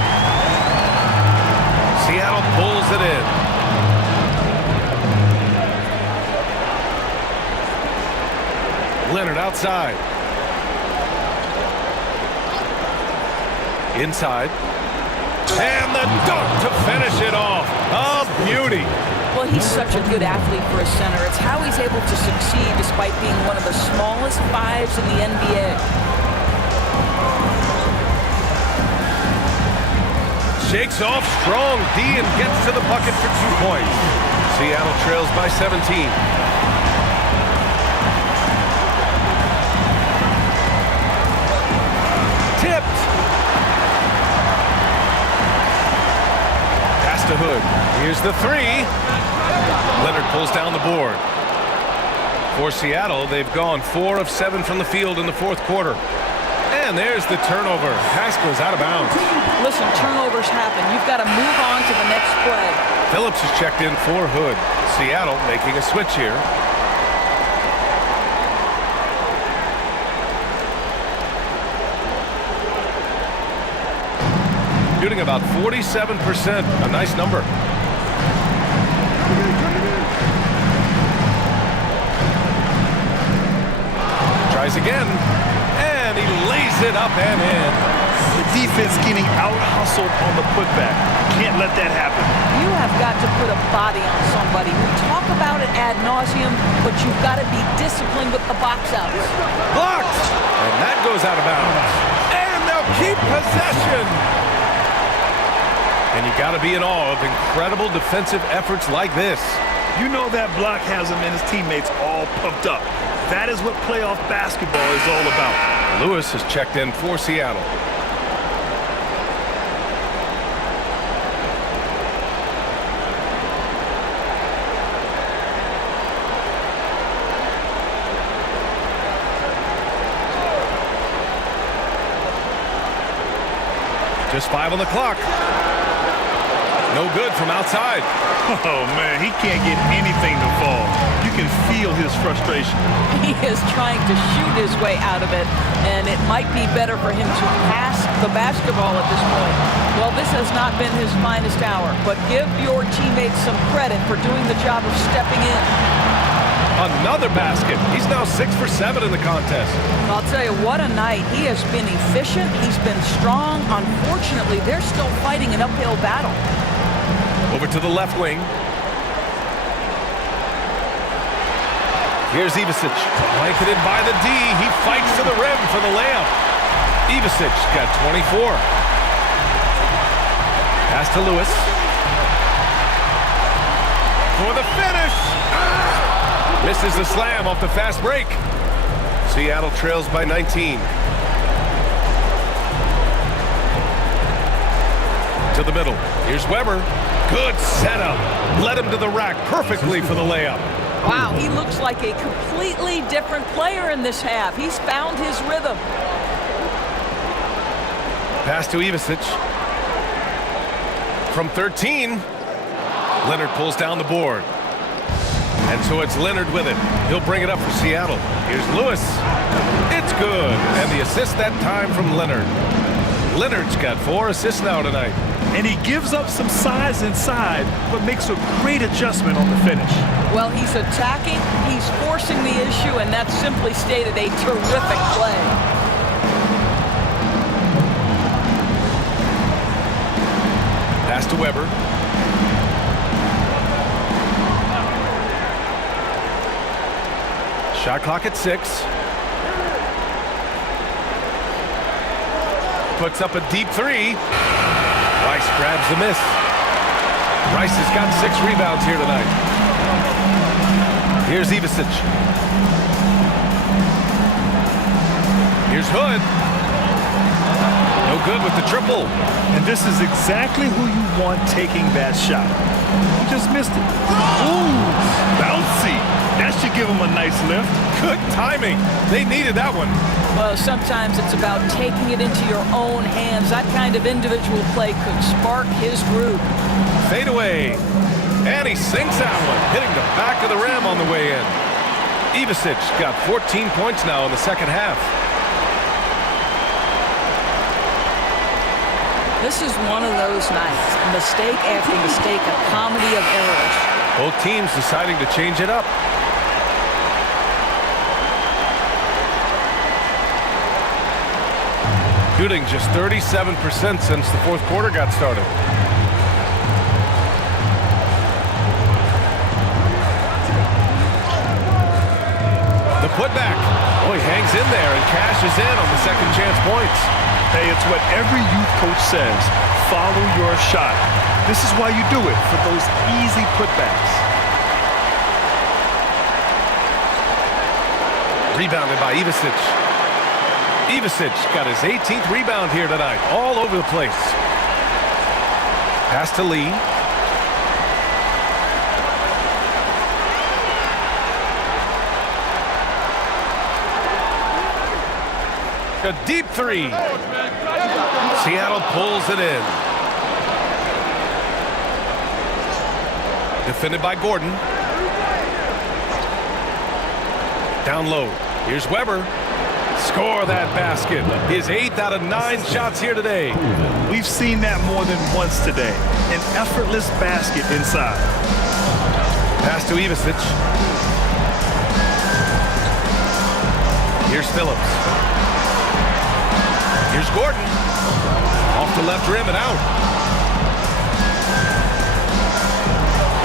Seattle pulls it in. Leonard outside. Inside. And the dunk to finish it off. A beauty. Well, Well, he's such a good athlete for a center. It's how he's able to succeed despite being one of the smallest fives in the NBA. Shakes off strong D and gets to the bucket for 2 points. Seattle trails by 17. Tipped. Pass to Hood. Here's the three. Leonard pulls down the board. For Seattle, they've gone 4 of 7 from the field in the fourth quarter. And there's the turnover. Pass goes out of bounds. Listen, turnovers happen. You've got to move on to the next play. Phillips is checked in for Hood. Seattle making a switch here. Shooting about 47%. A nice number. Tries again. And he lays it up and in. The defense getting out-hustled on the putback. Can't let that happen. You have got to put a body on somebody. We talk about it ad nauseum, but you've got to be disciplined with the box outs. Blocked! And that goes out of bounds. And they'll keep possession. And you got to be in awe of incredible defensive efforts like this. You know that block has him and his teammates all pumped up. That is what playoff basketball is all about. Lewis has checked in for Seattle. Just 5 on the clock. No good from outside. Oh, man, he can't get anything to fall. You can feel his frustration. He is trying to shoot his way out of it, and it might be better for him to pass the basketball at this point. Well, this has not been his finest hour, but give your teammates some credit for doing the job of stepping in. Another basket. He's now 6 for 7 in the contest. I'll tell you, what a night. He has been efficient. He's been strong. Unfortunately, they're still fighting an uphill battle. Over to the left wing. Here's Ivicic. Blanketed by the D. He fights to the rim for the layup. Ivicic got 24. Pass to Lewis. For the finish. Misses the slam off the fast break. Seattle trails by 19. To the middle. Here's Weber. Good setup. Led him to the rack perfectly for the layup. Wow, he looks like a completely different player in this half. He's found his rhythm. Pass to Ivicic. From 13. Leonard pulls down the board. And so it's Leonard with it. He'll bring it up for Seattle. Here's Lewis. It's good. And the assist that time from Leonard. Leonard's got 4 assists now tonight. And he gives up some size inside, but makes a great adjustment on the finish. Well, he's attacking, he's forcing the issue, and that's simply stated a terrific play. Pass to Weber. Shot clock at 6. Puts up a deep 3. Rice grabs the miss. Rice has got 6 rebounds here tonight. Here's Ivicic. Here's Hood. No good with the triple. And this is exactly who you want taking that shot. He just missed it. Ooh, bouncy. That should give him a nice lift. Good timing. They needed that one. Well, sometimes it's about taking it into your own hands. That kind of individual play could spark his groove. Fade away. And he sinks that one, hitting the back of the rim on the way in. Ivicic got 14 points now in the second half. This is one of those nights. Mistake after mistake, a comedy of errors. Both teams deciding to change it up. Shooting just 37% since the fourth quarter got started. putback. Oh, he hangs in there and cashes in on the second chance points. Hey, it's what every youth coach says. Follow your shot. This is why you do it, for those easy putbacks. Rebounded by Ivicic. Ivicic got his 18th rebound here tonight. All over the place. Pass to Lee. A deep three. Seattle pulls it in. Defended by Gordon. Down low. Here's Weber. Score that basket. His 8th out of 9 shots here today. We've seen that more than once today. An effortless basket inside. Pass to Ivicic. Here's Phillips. Here's Gordon. Off the left rim and out.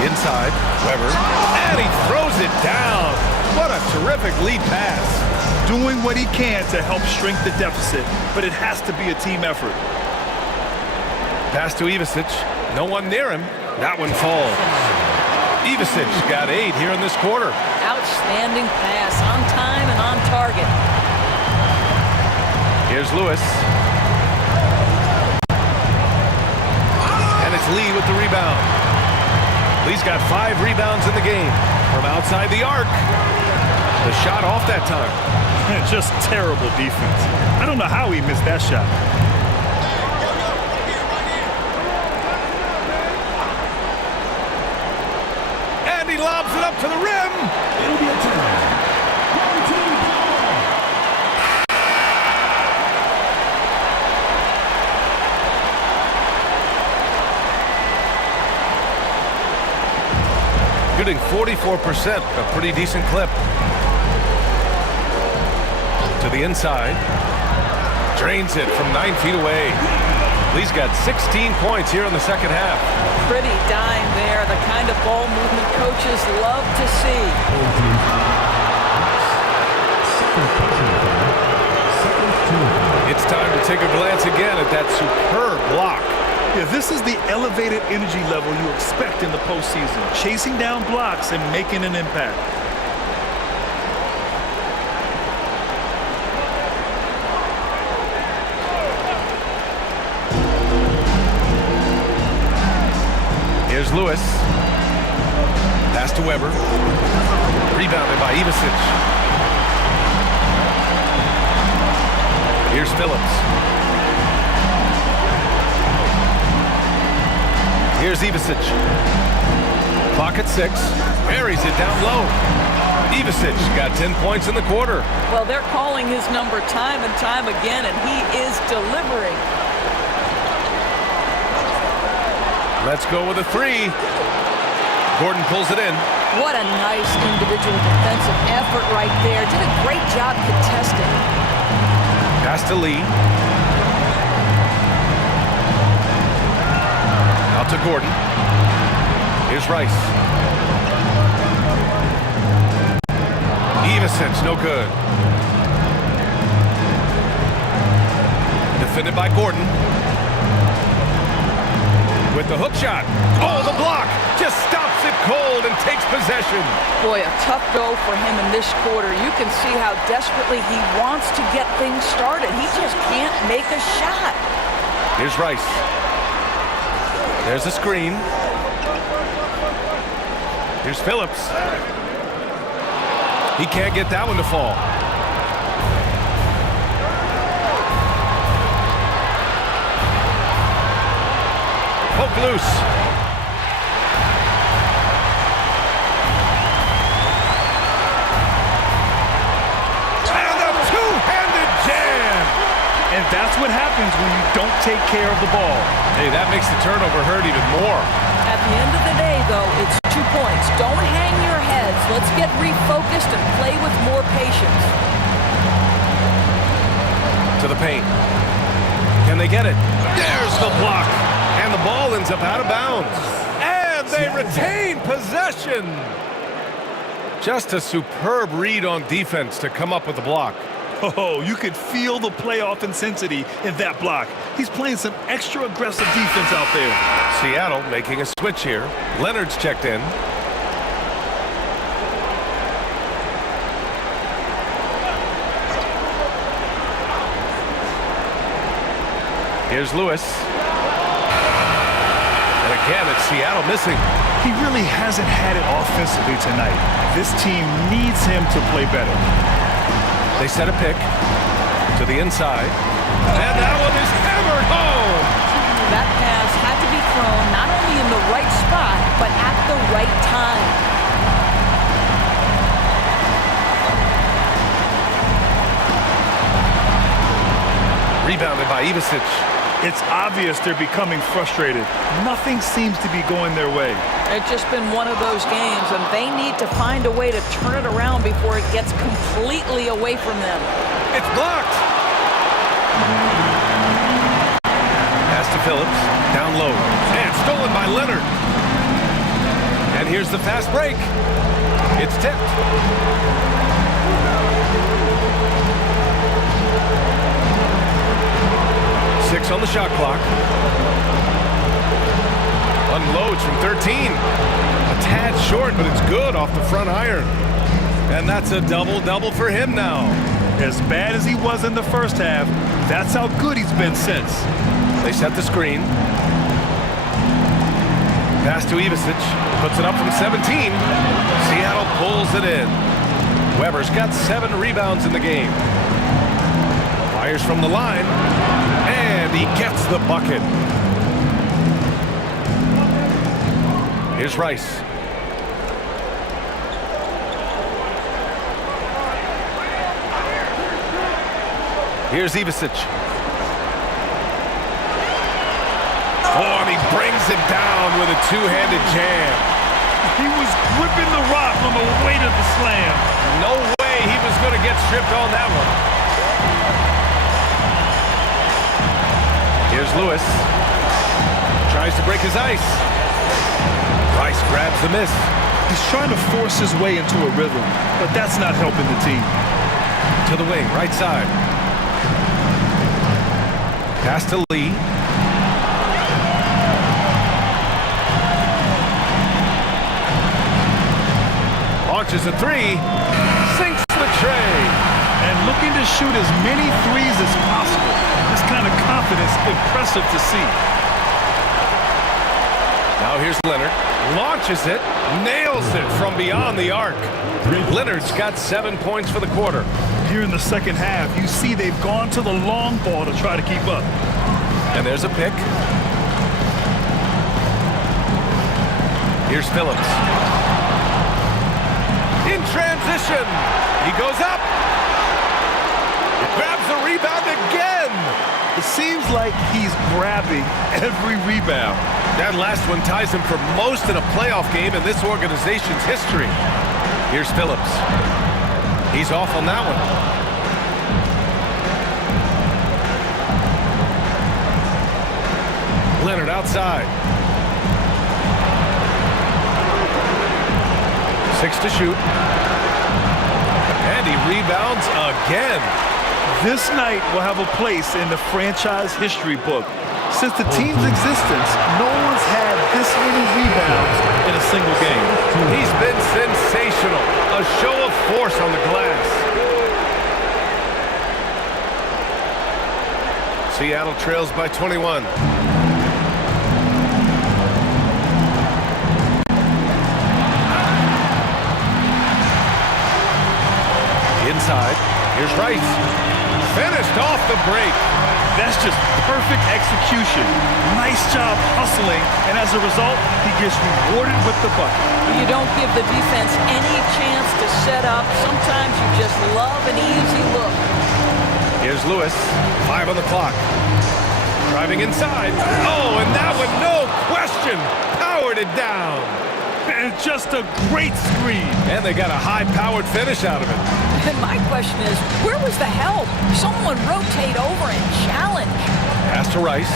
Inside, Weber. And he throws it down. What a terrific lead pass. Doing what he can to help shrink the deficit, but it has to be a team effort. Pass to Ivicic. No one near him. That one falls. Ivicic got 8 here in this quarter. Outstanding pass, on time and on target. Here's Lewis. And it's Lee with the rebound. Lee's got 5 rebounds in the game from outside the arc. The shot off that time. Just terrible defense. I don't know how he missed that shot. And he lobs it up to the rim. It'll be a turn. Shooting 44%, a pretty decent clip. To the inside. Drains it from 9 feet away. Lee's got 16 points here in the second half. Pretty dime there, the kind of ball movement coaches love to see. It's time to take a glance again at that superb block. Yeah, this is the elevated energy level you expect in the postseason. Chasing down blocks and making an impact. Here's Lewis. Pass to Weber. Rebounded by Ivicic. Here's Phillips. Here's Ivicic. Clock at 6. Buries it down low. Ivicic got 10 points in the quarter. Well, they're calling his number time and time again, and he is delivering. Let's go with a 3. Gordon pulls it in. What a nice individual defensive effort right there. Did a great job contesting. Pass to Lee. Out to Gordon. Here's Rice. Ivicic, no good. Defended by Gordon. With the hook shot. Oh, the block. Just stops it cold and takes possession. Boy, a tough go for him in this quarter. You can see how desperately he wants to get things started. He just can't make a shot. Here's Rice. There's a screen. Here's Phillips. He can't get that one to fall. Poke loose. And a two-handed jam. And that's what happens when you don't take care of the ball. Hey, that makes the turnover hurt even more. At the end of the day, though, it's 2 points. Don't hang your heads. Let's get refocused and play with more patience. To the paint. Can they get it? There's the block. And the ball ends up out of bounds. And they retain possession. Just a superb read on defense to come up with the block. Oh, you could feel the playoff intensity in that block. He's playing some extra aggressive defense out there. Seattle making a switch here. Leonard's checked in. Here's Lewis. And again, it's Seattle missing. He really hasn't had it offensively tonight. This team needs him to play better. They set a pick to the inside. And that one is hammered home. That pass had to be thrown not only in the right spot, but at the right time. Rebounded by Ivisic. It's obvious they're becoming frustrated. Nothing seems to be going their way. It's just been one of those games, and they need to find a way to turn it around before it gets completely away from them. It's blocked. Pass to Phillips, down low, and stolen by Leonard. And here's the fast break. It's tipped. Six on the shot clock. Unloads from 13. A tad short, but it's good off the front iron. And that's a double-double for him now. As bad as he was in the first half, that's how good he's been since. They set the screen. Pass to Ivisic. Puts it up from 17. Seattle pulls it in. Weber's got 7 rebounds in the game. Fires from the line. And he gets the bucket. Here's Rice. Here's Ivisic. Oh, and he brings it down with a two-handed jam. He was gripping the rock on the weight of the slam. No way he was going to get stripped on that one. Here's Lewis. Tries to break his ice. Rice grabs the miss. He's trying to force his way into a rhythm, but that's not helping the team. To the wing, right side. Pass to Lee. Launches a three. Sinks the tray. And looking to shoot as many threes as possible. This kind of confidence, impressive to see. Now here's Leonard. Launches it. Nails it from beyond the arc. Leonard's got 7 points for the quarter. Here in the second half, you see they've gone to the long ball to try to keep up. And there's a pick. Here's Phillips. In transition. He goes up. Grabs the rebound again. It seems like he's grabbing every rebound. That last one ties him for most in a playoff game in this organization's history. Here's Phillips. He's off on that one. Leonard outside. 6 to shoot. And he rebounds again. This night will have a place in the franchise history book. Since the team's existence, no one's had this many rebounds in a single game. He's been sensational. A show of force on the glass. Seattle trails by 21. Inside, here's Rice. Finished off the break. That's just perfect execution. Nice job hustling, and as a result, he gets rewarded with the bucket. You don't give the defense any chance to set up. Sometimes you just love an easy look. Here's Lewis, 5 on the clock. Driving inside. Oh, and that one, no question, powered it down. And just a great screen. And they got a high-powered finish out of it. And my question is, where was the help? Someone rotate over and challenge. Pass to Rice.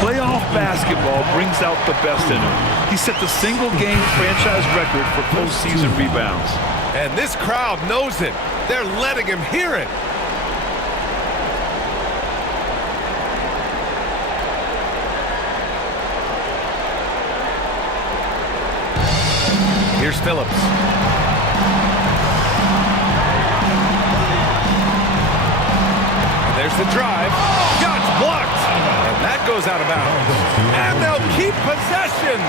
Playoff basketball brings out the best in him. He set the single-game franchise record for postseason rebounds. And this crowd knows it. They're letting him hear it. Here's Phillips. There's the drive. Shots blocked. And that goes out of bounds. And they'll keep possession.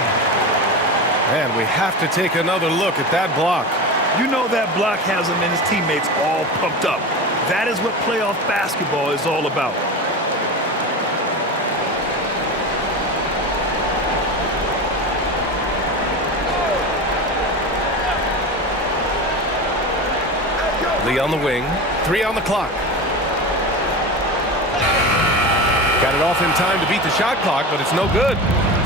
And we have to take another look at that block. You know that block has him and his teammates all pumped up. That is what playoff basketball is all about. Lee on the wing. 3 on the clock. Got it off in time to beat the shot clock, but it's no good.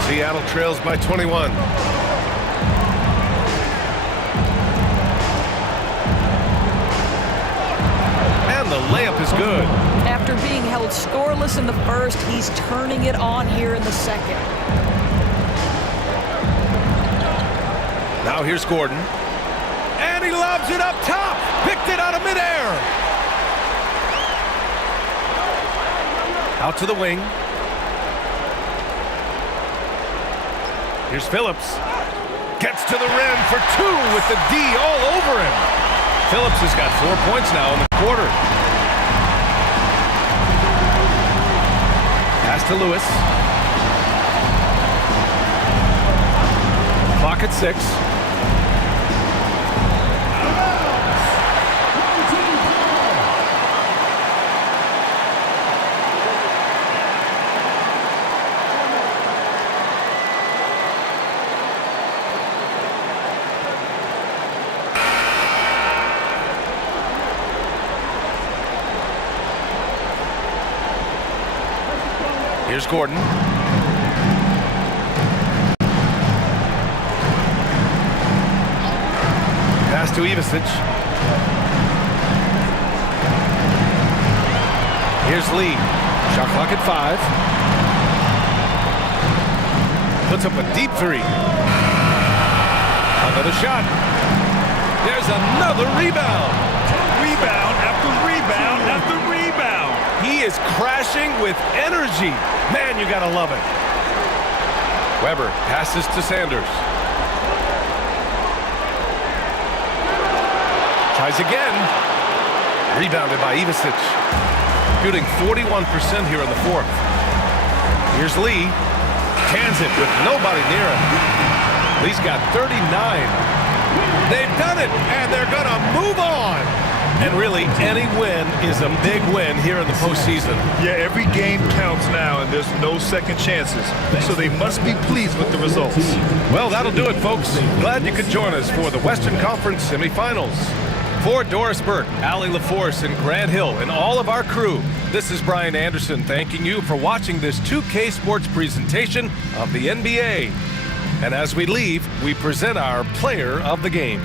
Seattle trails by 21. And the layup is good. After being held scoreless in the first, he's turning it on here in the second. Now here's Gordon. And he lobs it up top. Picked it out of midair. Out to the wing. Here's Phillips. Gets to the rim for 2 with the D all over him. Phillips has got 4 points now in the quarter. Pass to Lewis. Clock at 6. Here's Gordon. Pass to Ivasic. Here's Lee. Shot clock at 5. Puts up a deep 3. Another shot. There's another rebound. Rebound after rebound after rebound. He is crashing with energy. Man, you gotta love it. Weber passes to Sanders. Tries again. Rebounded by Ivasic. Shooting 41% here in the 4th. Here's Lee. Cans it with nobody near him. Lee's got 39. They've done it, and they're gonna move on. And really, any win is a big win here in the postseason. Yeah, every game counts now, and there's no second chances. So they must be pleased with the results. Well, that'll do it, folks. Glad you could join us for the Western Conference semifinals. For Doris Burke, Allie LaForce, and Grant Hill, and all of our crew, this is Brian Anderson thanking you for watching this 2K Sports presentation of the NBA. And as we leave, we present our player of the game.